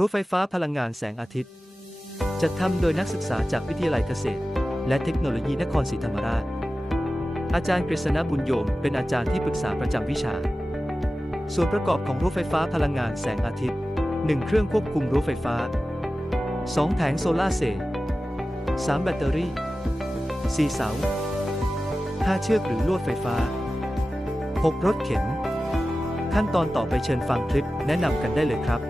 รถไฟฟ้าพลังงานแสงอาทิตย์ จัดทำโดยนักศึกษาจากวิทยาลัยเกษตร และเทคโนโลยีนครศรีธรรมราช อาจารย์กฤษณบุญโยม เป็นอาจารย์ที่ปรึกษาประจำวิชา ส่วนประกอบของรถไฟฟ้าพลังงานแสงอาทิตย์ 1 เครื่องควบคุมรถไฟฟ้า 2 แผงโซลาเซลล์ 3 แบตเตอรี่ 4 เสา 5 เชือกหรือลวดไฟฟ้า 6 รถเข็น ขั้นตอนต่อไปเชิญฟังคลิปแนะนำกันได้เลยครับ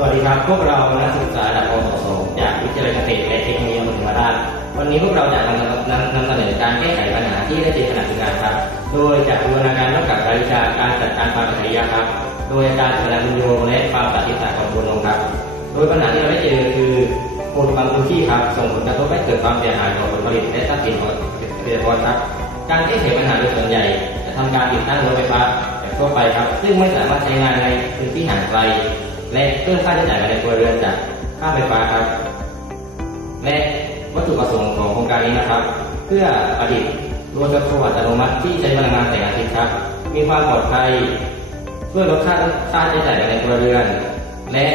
สวัสดีครับ พวกเรานักศึกษาระดับปวสจากวิทยาลัยเกษตรและเทคโนโลยีมหาวิทยาลัยวันนี้พวกเราจะนำนำนำเสนอการแก้ไขปัญหาที่ได้เจอขณะทำงานครับ โดยจะบูรณาการร่วมกับรายวิชาการจัดการความอัจฉริยะครับ โดยอาจารย์ธนบุญโยและความสาธิตศาสตร์ของบุญลงครับ โดยปัญหาที่เราได้เจอคือโคนบางพื้นที่ครับ ส่งผลกระทบให้เกิดความเสียหายต่อผลผลิตและทรัพย์สินของเกษตรกรครับ การแก้ไขปัญหาโดยส่วนใหญ่ จะทำการติดตั้งรถไฟฟ้าแบบทั่วไปครับ ซึ่งไม่สามารถใช้งานในพื้นที่ห่างไกล และเพิ่มค่าใช้จ่ายภายในครัวเรือนจากค่าไฟฟ้าครับ และวัตถุประสงค์ของโครงการนี้นะครับ เพื่อประดิษฐ์รถโคอัตโนมัติที่ใช้พลังงานแสงอาทิตย์ครับ มีความปลอดภัยช่วยลดค่าค่าใช้จ่ายภายในครัวเรือน และ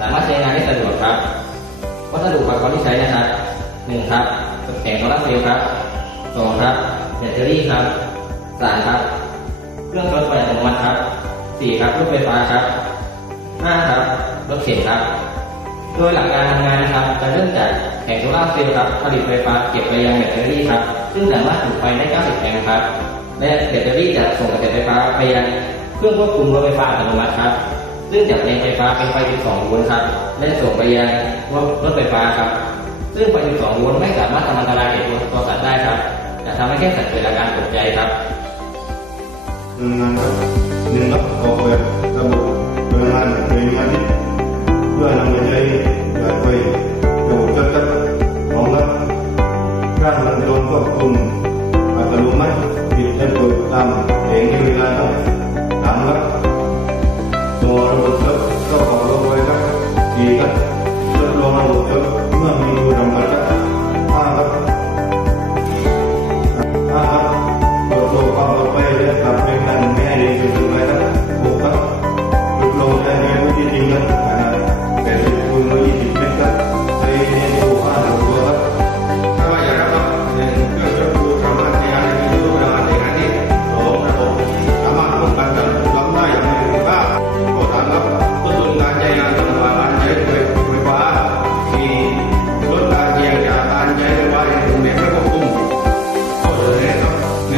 สามารถใช้งานได้สะดวกครับ วัสดุอุปกรณ์ที่ใช้นะครับหนึ่งครับแผงโซลาร์เซลล์ครับสองครับแบตเตอรี่ครับสามครับ เครื่องรถไฟอัตโนมัติครับสี่ครับรถไฟฟ้าครับ ห้าครับรถเข็นครับ โดยหลักการทำงานนะครับ จะเริ่มจากแผงโซลาร์เซลล์ครับผลิตไฟฟ้าเก็บไปยังแบตเตอรี่ครับ ซึ่งสามารถจุไฟได้ 90 แอมป์ครับ และแบตเตอรี่จะส่งกระแสไฟฟ้าไปยังเครื่องควบคุมรถไฟฟ้าอัตโนมัติครับซึ่งจะแปลงไฟฟ้าเป็นไฟ 12 โวลต์ครับ และส่งไปยังรถรถไฟฟ้าครับ ซึ่งไฟ 12 โวลต์ไม่สามารถทำอันตรายแก่ตัวตัวสัตว์ได้ครับ จะทำให้แค่สัตว์เกิดอาการตกใจครับหนึ่งงานครับหนึ่งครับ Nam đến như là nó tám lớp. Mùa nó bực tức có còn có quay các gì tất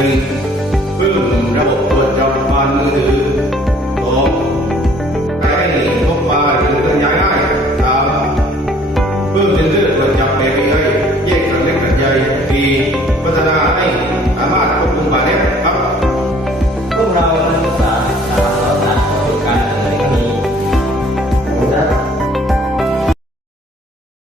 great